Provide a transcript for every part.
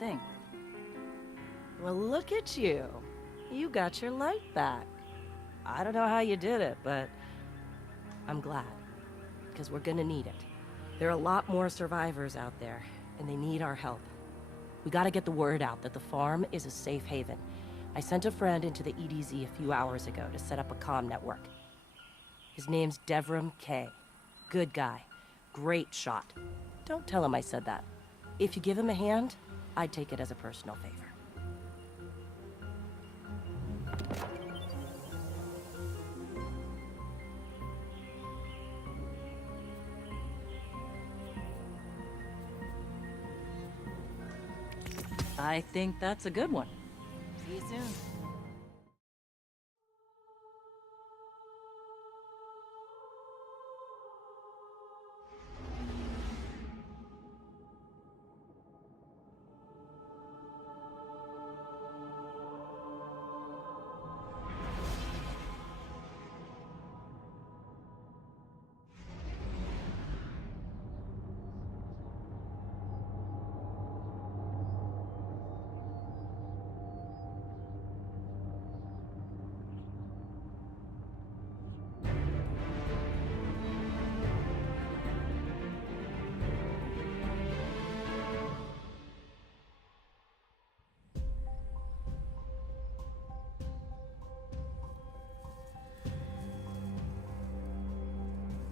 thing. Well, look at you. You got your light back. I don't know how you did it, but I'm glad. Because we're gonna need it. There are a lot more survivors out there, and they need our help. We gotta get the word out that the farm is a safe haven. I sent a friend into the EDZ a few hours ago to set up a comm network. His name's Devram K. Good guy. Great shot. Don't tell him I said that. If you give him a hand, I'd take it as a personal favor. I think that's a good one. See you soon.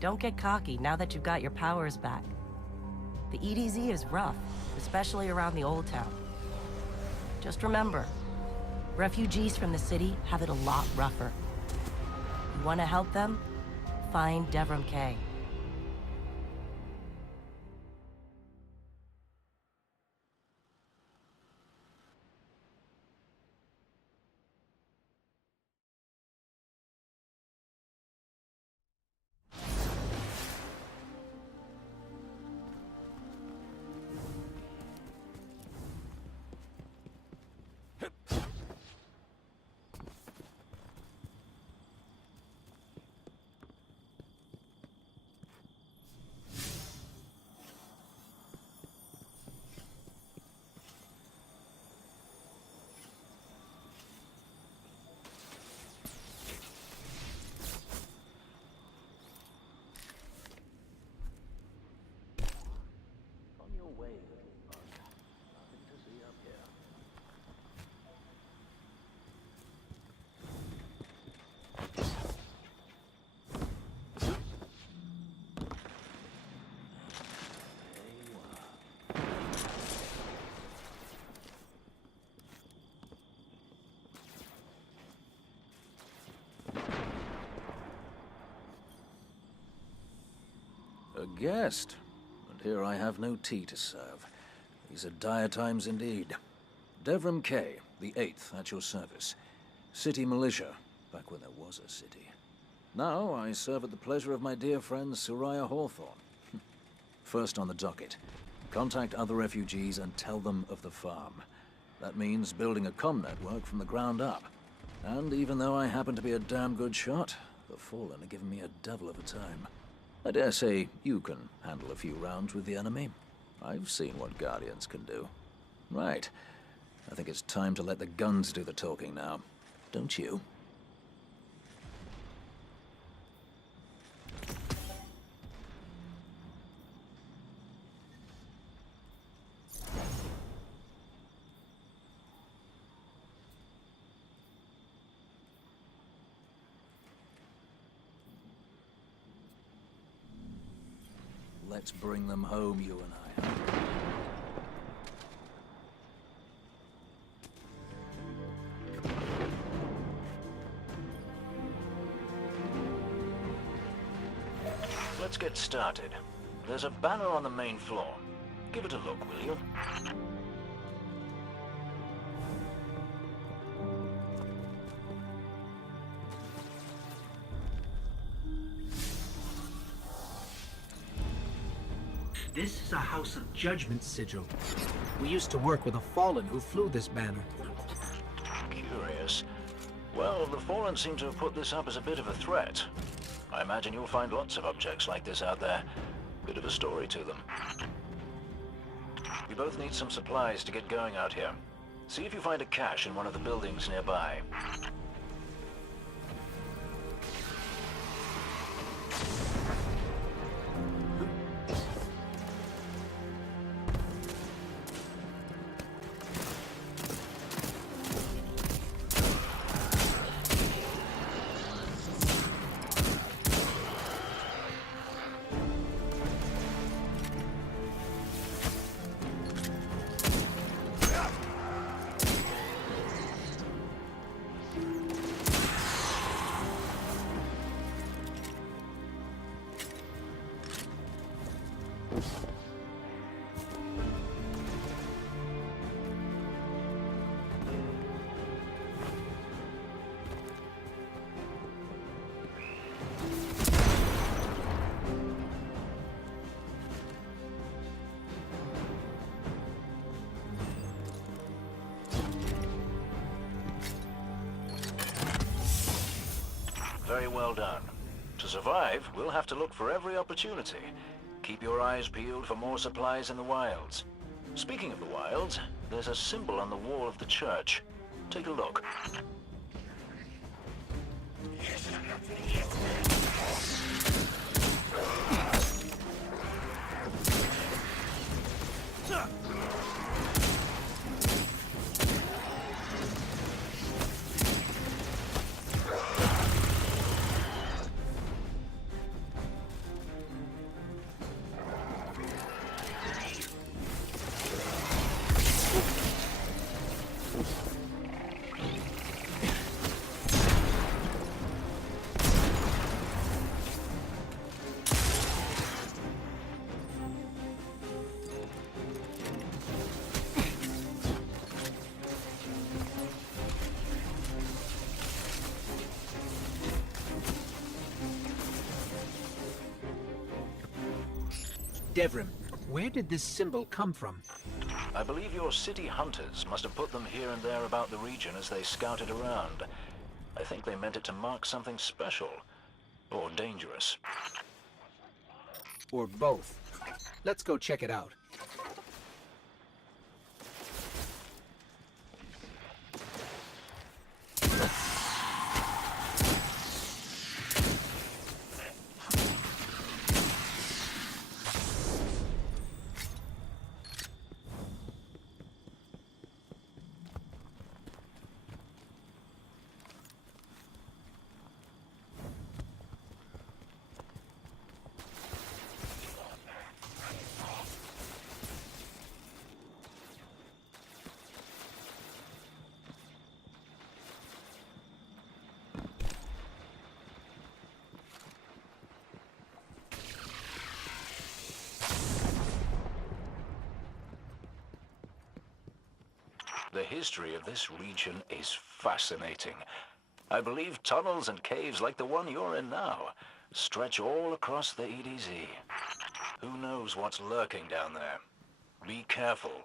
Don't get cocky now that you've got your powers back. The EDZ is rough, especially around the Old Town. Just remember, refugees from the city have it a lot rougher. You want to help them? Find Devram K. A guest, and here I have no tea to serve. These are dire times indeed. Devram K, the 8th, at your service. City militia, back when there was a city. Now I serve at the pleasure of my dear friend Soraya Hawthorne. First on the docket, contact other refugees and tell them of the farm. That means building a comm network from the ground up. And even though I happen to be a damn good shot, the Fallen are giving me a devil of a time. I dare say you can handle a few rounds with the enemy. I've seen what Guardians can do. Right. I think it's time to let the guns do the talking now. Don't you? Let's bring them home, you and I. Let's get started. There's a banner on the main floor. Give it a look, will you? This is a House of Judgment sigil. We used to work with a Fallen who flew this banner. Curious. Well, the Fallen seem to have put this up as a bit of a threat. I imagine you'll find lots of objects like this out there. Bit of a story to them. You both need some supplies to get going out here. See if you find a cache in one of the buildings nearby. Very well done. To survive, we'll have to look for every opportunity. Keep your eyes peeled for more supplies in the wilds. Speaking of the wilds, there's a symbol on the wall of the church. Take a look. Devrim, where did this symbol come from? I believe your city hunters must have put them here and there about the region as they scouted around. I think they meant it to mark something special. Or dangerous. Or both. Let's go check it out. The history of this region is fascinating. I believe tunnels and caves like the one you're in now stretch all across the EDZ. Who knows what's lurking down there? Be careful.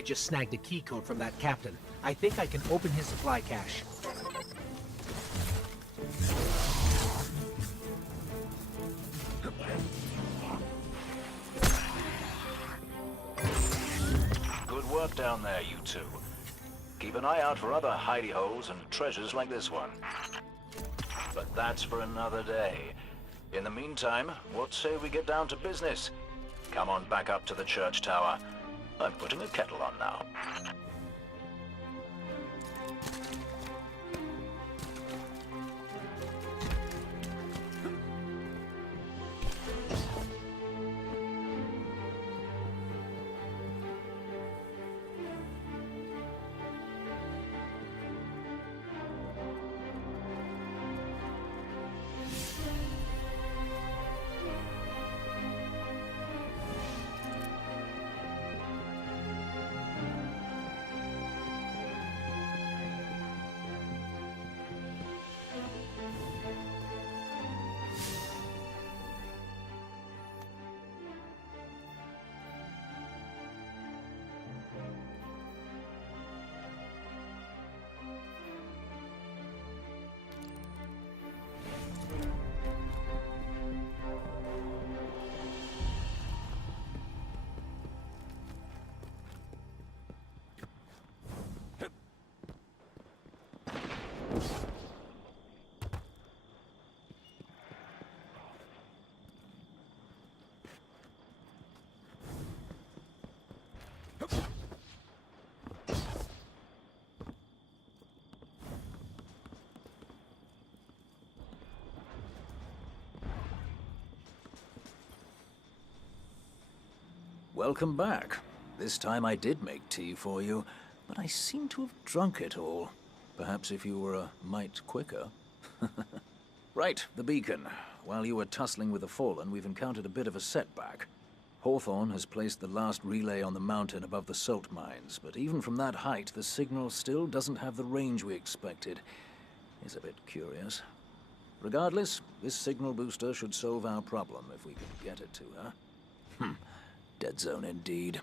I just snagged a key code from that captain. I think I can open his supply cache. Good work down there, you two. Keep an eye out for other hidey holes and treasures like this one. But that's for another day. In the meantime, what say we get down to business? Come on back up to the church tower. I'm putting a kettle on now. Welcome back. This time I did make tea for you, but I seem to have drunk it all. Perhaps if you were a mite quicker. Right, the beacon. While you were tussling with the Fallen, we've encountered a bit of a setback. Hawthorne has placed the last relay on the mountain above the salt mines, but even from that height, the signal still doesn't have the range we expected. It's a bit curious. Regardless, this signal booster should solve our problem if we can get it to her. Dead zone indeed.